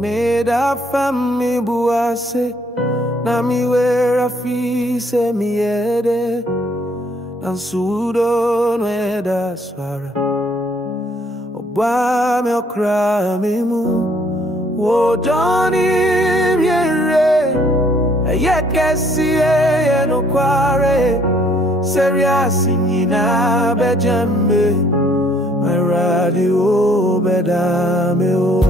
made a family buase. Na mi wera fi se mi ede. Nan sudo no eda swara. Oba me okra mi mu. Wo Johnny miere. Eye kesi eye no kware. Serious nyina bejambe. My radio bedame o.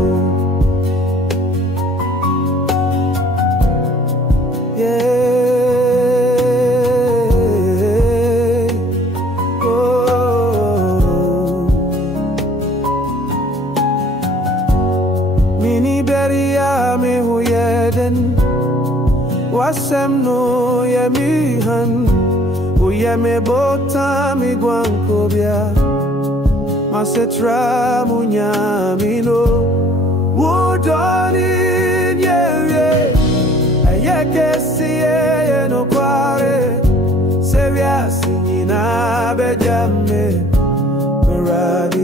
Mini beria me huyeden. Wasem no ye mi han. Uye me bota mi guankobia. Masetra munya mi no. Wodoni ye. Aye kesi ye no kware. Serious nyina bejame. Meradi